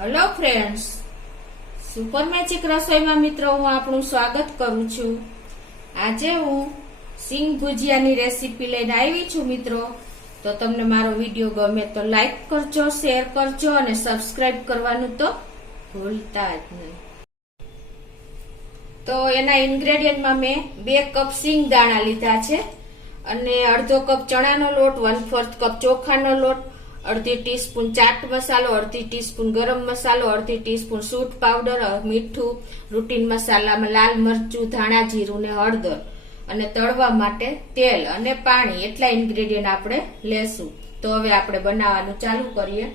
Hello friends, super magic રસોઈમાં મિત્રો હું આપણું સ્વાગત કરું છું। આજે હું સિંગ ભુજિયાની રેસીપી લઈને આવી છું મિત્રો। તો તમને મારો વિડીયો ગમે તો લાઈક કરજો, શેર કરજો અને સબસ્ક્રાઇબ કરવાનું તો ભૂલતા જ નહીં। તો એના ઇન્ગ્રેડિયન્ટમાં મેં 2 કપ સિંગ દાણા લીધા છે અને અડધો કપ ચણાનો લોટ, 1/4 કપ ચોખાનો લોટ, અડધી ટીસ્પૂન ચાટ મસાલો, અડધી ટીસ્પૂન ગરમ મસાલો, અડધી ટીસ્પૂન સૂટ પાવડર, મીઠું, રૂટીન મસાલામાં લાલ મરચું, ધાણા જીરું ને હળદર અને તળવા માટે તેલ અને પાણી, એટલા ઇન્ગ્રેડિયન્ટ આપણે લેશું। તો હવે આપણે બનાવવાનું ચાલુ કરીએ।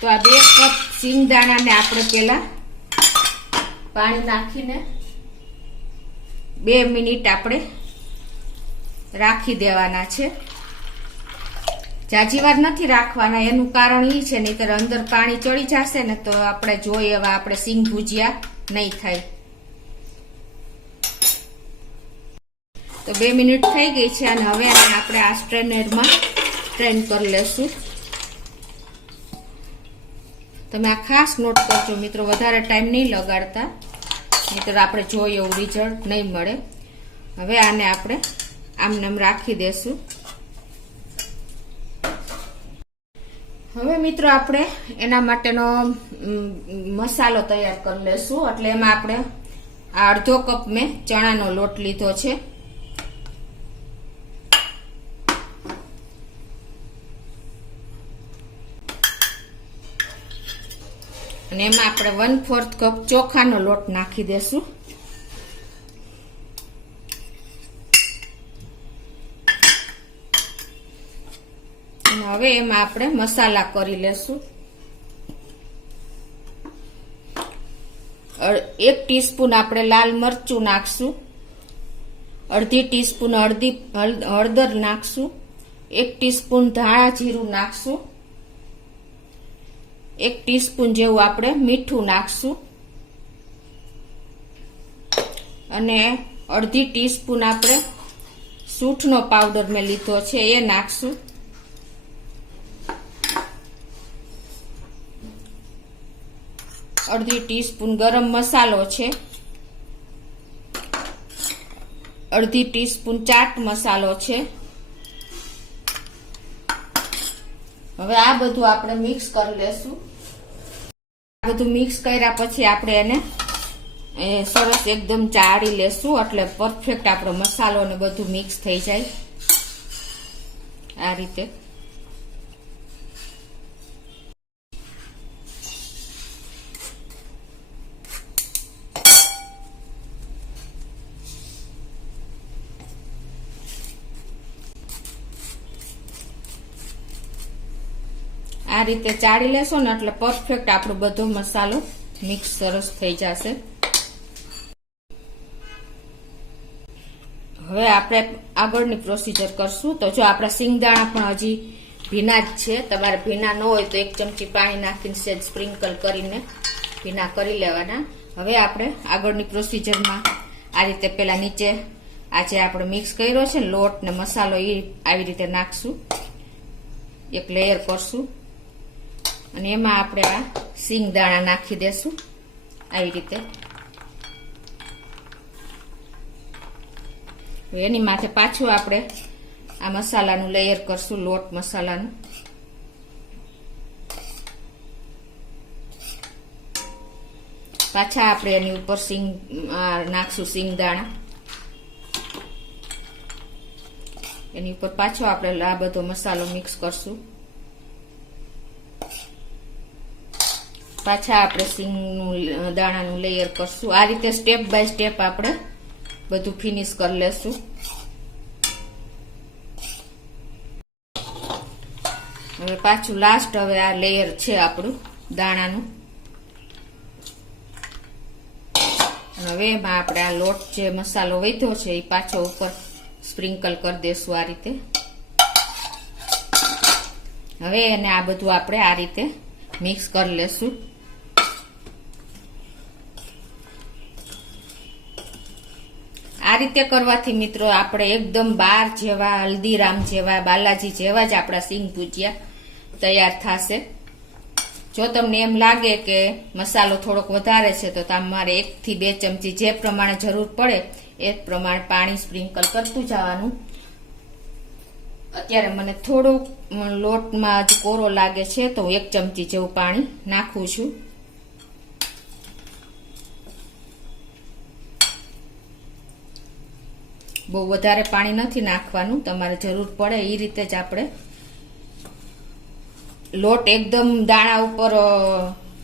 તો આ 2 કપ સિંગદાણાને આપણે પેલા પાણી નાખીને 2 મિનિટ આપણે રાખી દેવાના છે। જાજી વાર નથી રાખવાના, એનું કારણ એ છે નહીંતર અંદર પાણી ચડી જશે ને તો આપણે જોઈએ એવા આપણે સિંગ ભુજિયા નહીં થાય। તો 2 મિનિટ થઈ ગઈ છે અને હવે આપણે આ સ્ટ્રેનરમાં સ્ટ્રેન કરી લેશું। તમે આ ખાસ નોટ કરજો મિત્રો, વધારે ટાઈમ નહીં લગાડતા, નહીંતર આપણે જોઈએ એવું રિઝલ્ટ નહીં મળે। હવે આને આપણે આમને આમ રાખી દેશું। હવે મિત્રો આપણે એના માટેનો મસાલો તૈયાર કરી લેશું। એટલે એમાં આપણે આ અડધો કપ મેં ચણાનો લોટ લીધો છે અને એમાં આપણે 1/4 કપ ચોખાનો લોટ નાખી દેશું। હવે એમાં આપણે મસાલા કરી લેશું। 1 ટીસ્પૂન આપણે લાલ મરચું નાખશું, અડધી ટીસ્પૂન હળદર નાખશું, 1 ટીસ્પૂન ધાણા જીરું નાખશું, 1 ટીસ્પૂન જેવું આપણે મીઠું નાખશું અને અડધી ટીસ્પૂન આપણે સૂંઠનો પાવડર મેં લીધો છે એ નાખશું। અડધી ટીસ્પૂન ગરમ મસાલો છે, અડધી ટીસ્પૂન ચાટ મસાલો છે। હવે આ બધું આપણે મિક્સ કરી લેશું। આ બધું મિક્સ કર્યા પછી આપણે એને સરસ એકદમ ચાળી લેશું, એટલે પરફેક્ટ આપણો મસાલો ને બધું મિક્સ થઈ જાય આ રીતે। આ રીતે ચાળી લેશો ને એટલે પરફેક્ટ આપણો બધો મસાલો મિક્સ સરસ થઈ જશે। હવે આપણે આગળની પ્રોસીજર કરશું। તો જો આપણા સિંગદાણા પણ હજી ભીના જ છે, તમારે ભીના ન હોય તો 1 ચમચી પાણી નાખીને સેજ સ્પ્રિંકલ કરીને ભીના કરી લેવાના। હવે આપણે આગળની પ્રોસીજરમાં આ રીતે પેલા નીચે આજે આપણે મિક્સ કર્યો છે લોટ ને મસાલો એ આવી રીતે નાખશું, એક લેયર કરશું અને એમાં આપણે આ સિંગદાણા નાખી દેશું આવી રીતે। એની માથે પાછું આપણે આ મસાલાનું લેયર કરશું, લોટ મસાલાનું। પાછા આપણે એની ઉપર નાખશું સિંગદાણા, એની ઉપર પાછો આપણે આ બધો મસાલો મિક્સ કરશું। પાછા આપણે સિંગનું દાણાનું લેયર કરશું। આ રીતે સ્ટેપ બાય સ્ટેપ આપણે બધું ફિનિશ કરી લેશું। હવે પાછું લાસ્ટ હવે આ લેયર છે આપણું દાણાનું। હવે એમાં આપણે આ લોટ જે મસાલો વધ્યો છે એ પાછો ઉપર સ્પ્રિંકલ કરી દેશું આ રીતે। હવે એને આ બધું આપણે આ રીતે મિક્સ કરી લેશું। આ રીતે કરવાથી મિત્રો આપણે એકદમ બાર જેવા, હલ્દીરામ જેવા, બાલાજી જેવા જ આપણા સિંગ ભુજિયા તૈયાર થશે. જો તમને એમ લાગે કે મસાલો થોડોક વધારે છે તો તમારે 1 થી 2 ચમચી જે પ્રમાણે જરૂર પડે એ પ્રમાણે પાણી સ્પ્રિંકલ કરતું જવાનું. અત્યારે મને થોડુંક લોટમાં જ કોરો લાગે છે તો 1 ચમચી જેવું પાણી નાખું છું. બહુ વધારે પાણી નથી નાખવાનું, તમારે જરૂર પડે એ રીતે જ આપણે લોટ એકદમ દાણા ઉપર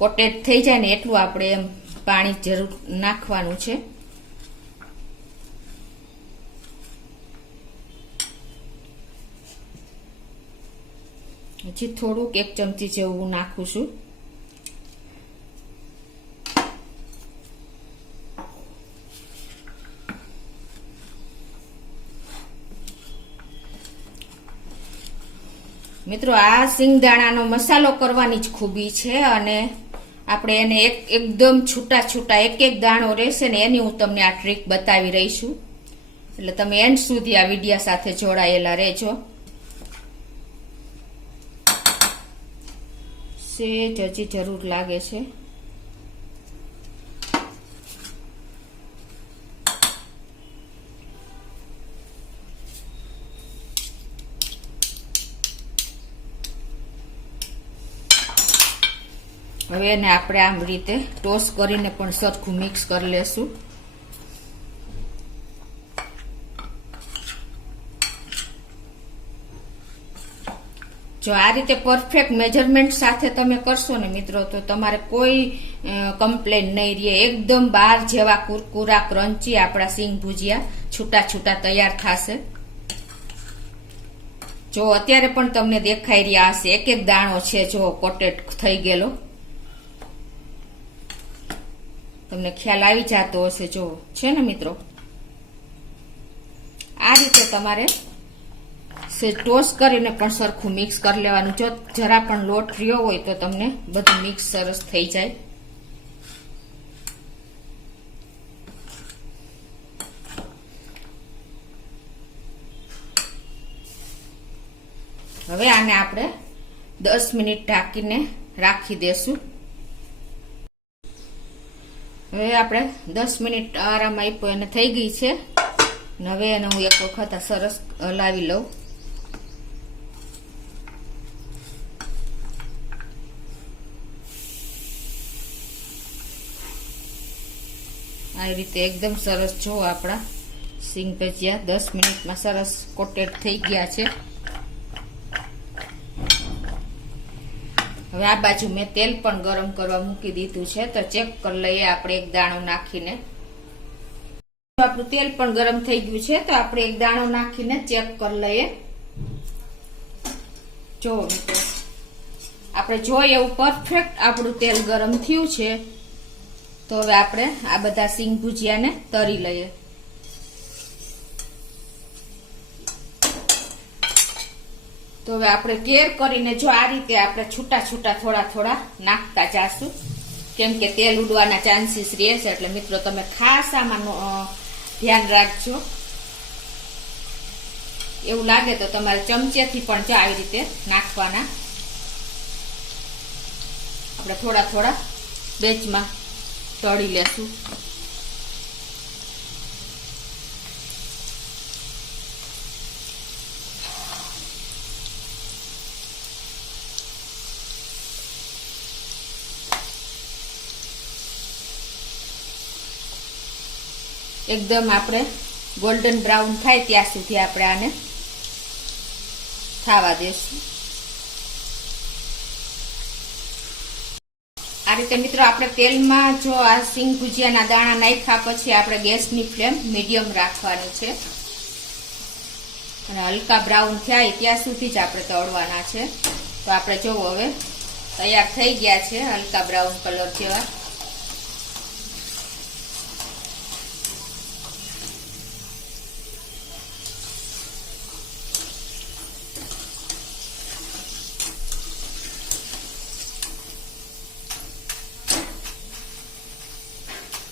કોટેડ થઈ જાય ને એટલું આપણે એમ પાણી જરૂર નાખવાનું છે. હજી થોડુંક 1 ચમચી જેવું નાખું છું. મિત્રો આ સિંગદાણાનો મસાલો કરવાની જ ખૂબી છે અને આપણે એને એકદમ છૂટા છૂટા એક દાણો રહેશે ને એની હું તમને આ ટ્રીક બતાવી રહી છું. એટલે તમે એન્ડ સુધી આ વિડિયા સાથે જોડાયેલા રહેજો. સેજ હજી જરૂર લાગે છે. હવે એને આપણે આમ રીતે ટોસ કરીને પણ સરખું મિક્સ કરી લેશું. જો આ રીતે પરફેક્ટ મેજરમેન્ટ સાથે તમે કરશો ને મિત્રો તો તમારે કોઈ કમ્પ્લેન નહીં રહે. એકદમ બાર જેવા કુરકુરા ક્રન્ચી આપણા સિંગ ભુજિયા છૂટા છૂટા તૈયાર થશે. જો અત્યારે પણ તમને દેખાઈ રહ્યા હશે એક દાણો છે જો કોટેડ થઈ ગયેલો, તમને ખ્યાલ આવી જતો હશે. જો છે ને મિત્રો, આ રીતે તમારે ટોસ કરીને પણ સરખું મિક્સ કરી લેવાનું. જો જરા પણ લોટ રહ્યો હોય તો તમને બધું મિક્સ સરસ થઈ જાય. હવે આને આપણે 10 મિનિટ ઢાંકીને રાખી દેશું. હવે આપણે 10 મિનિટ આરામ આપ્યો એને થઈ ગઈ છે. હવે એને હું એક વખત સરસ હલાવી લઉં. આ રીતે એકદમ સરસ જો આપણા સિંગ ભજીયા 10 મિનિટમાં સરસ કોટેડ થઈ ગયા છે. હવે આ બાજુ મેં તેલ પણ ગરમ કરવા મૂકી દીધું છે તો ચેક કરી લઈએ આપણે 1 દાણો નાખીને. આપણું તેલ પણ ગરમ થઈ ગયું છે તો આપણે 1 દાણો નાખીને ચેક કરી લઈએ. જો મિત્રો આપણે જોઈએ એવું પરફેક્ટ આપણું તેલ ગરમ થયું છે તો હવે આપણે આ બધા સિંગ ભુજિયાને તળી લઈએ. તો હવે આપણે કેર કરીને જો આ રીતે આપણે છૂટા છૂટા થોડા થોડા નાખતા જાશું, કેમ કે તેલ ઉડવાના ચાન્સીસ રહે છે. એટલે મિત્રો તમે ખાસ આમાં ધ્યાન રાખજો. એવું લાગે તો તમારે ચમચેથી પણ જો આવી રીતે નાખવાના. આપણે થોડા થોડા બેચમાં તળી લેશું. એકદમ આપણે ગોલ્ડન બ્રાઉન થાય ત્યાં સુધી આપણે આને ખાવા દેશું. આ રીતે મિત્રો આપણે તેલમાં જો આ સિંગ ભુજિયાના દાણા નાખ્યા પછી આપણે ગેસની ફ્લેમ મીડિયમ રાખવાની છે અને હલકા બ્રાઉન થાય ત્યાં સુધી જ આપણે તળવાના છે. તો આપણે જોવો હવે તૈયાર થઈ ગયા છે હલકા બ્રાઉન કલર જેવા.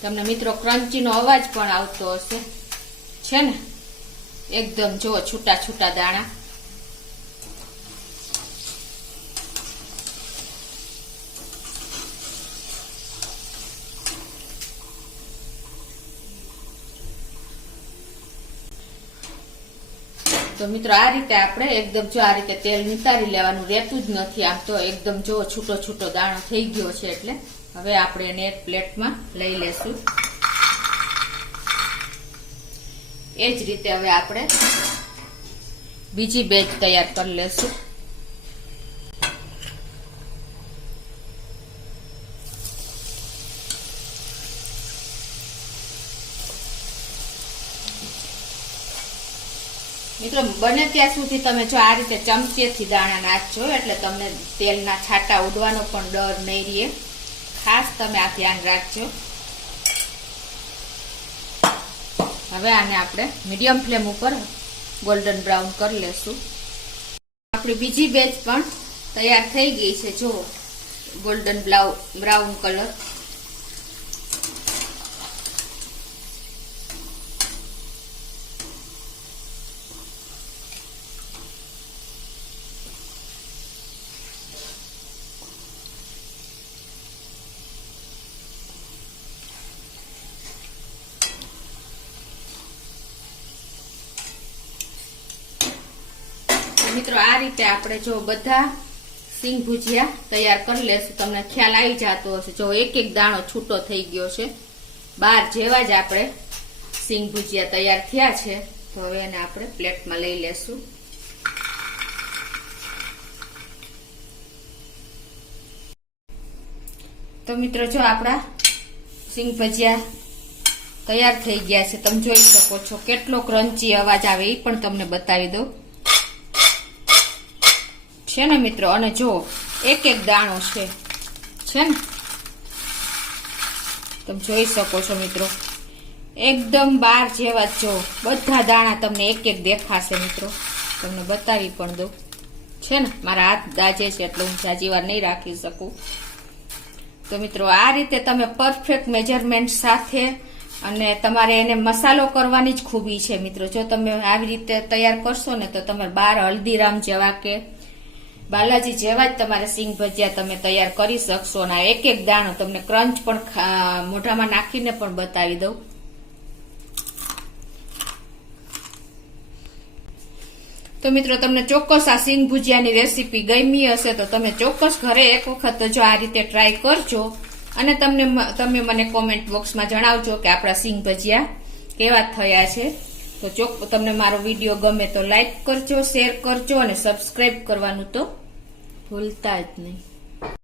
તમને મિત્રો ક્રન્ચીનો અવાજ પણ આવતો હશે છે ને. એકદમ જો છૂટા છૂટા દાણા. તો મિત્રો આ રીતે આપણે એકદમ જો આ રીતે તેલ નિતારી લેવાનું, રહેતું જ નથી. આમ તો એકદમ જો છૂટો છૂટો દાણો થઈ ગયો છે. એટલે હવે આપણે એને એક પ્લેટમાં લઈ લેશું. એ જ રીતે હવે આપણે બીજી બેચ તૈયાર કરી લેશું. મિત્રો બને ત્યાં સુધી તમે જો આ રીતે ચમચેથી દાણા નાખજો એટલે તમને તેલના છાંટા ઉડવાનો પણ ડર નહીં રહે. ખાસ તમે આ ધ્યાન રાખજો. હવે આને આપણે મીડિયમ ફ્લેમ ઉપર ગોલ્ડન બ્રાઉન કરી લેશું. આપણી બીજી બેચ પણ તૈયાર થઈ ગઈ છે. જો ગોલ્ડન બ્રાઉન કલર. મિત્રો આ રીતે આપણે જો બધા સિંગ ભુજિયા તૈયાર કરી લેશું. તમને ખ્યાલ આવી જતો હશે. જો એક એક દાણો છૂટો થઈ ગયો છે. 12 જેવા જ આપણે સિંગ ભુજિયા તૈયાર થયા છે. તો હવે એને આપણે પ્લેટમાં લઈ લેશું. તો મિત્રો જો આપણા સિંગ ભજીયા તૈયાર થઈ ગયા છે. તમે જોઈ શકો છો કેટલો ક્રન્ચી અવાજ આવે એ પણ તમને બતાવી દઉં છે ને મિત્રો. અને જો એક એક દાણો છે ને તમે જોઈ શકો છો મિત્રો. એકદમ 12 જેવા જો બધા દાણા તમને એક એક દેખાશે મિત્રો. તમને બતાવી પણ દઉં છે ને. મારા હાથ દાજે છે એટલે હું જાજી વાર નહીં રાખી શકું. તો મિત્રો આ રીતે તમે પરફેક્ટ મેજરમેન્ટ સાથે અને તમારે એને મસાલો કરવાની જ ખૂબી છે મિત્રો. જો તમે આવી રીતે તૈયાર કરશો ને તો તમે 12 હલ્દીરામ જેવા કે બાલાજી જેવા જ તમારે સિંગ ભજીયા તમે તૈયાર કરી શકશો. અને એક એક દાણો તમને ક્રંચ પણ મોઢામાં નાખીને પણ બતાવી દઉં. તો મિત્રો તમને ચોક્કસ આ સિંગ ભુજિયાની રેસીપી ગમી હશે તો તમે ચોક્કસ ઘરે એક વખત જો આ રીતે ટ્રાય કરજો. અને તમે મને કોમેન્ટ બોક્સમાં જણાવજો કે આપણા સિંગ ભજીયા કેવા થયા છે. તો તમને મારો વિડીયો ગમે તો લાઈક કરજો, શેર કરજો અને સબસ્ક્રાઇબ કરવાનું તો ભૂલતા જ નહીં.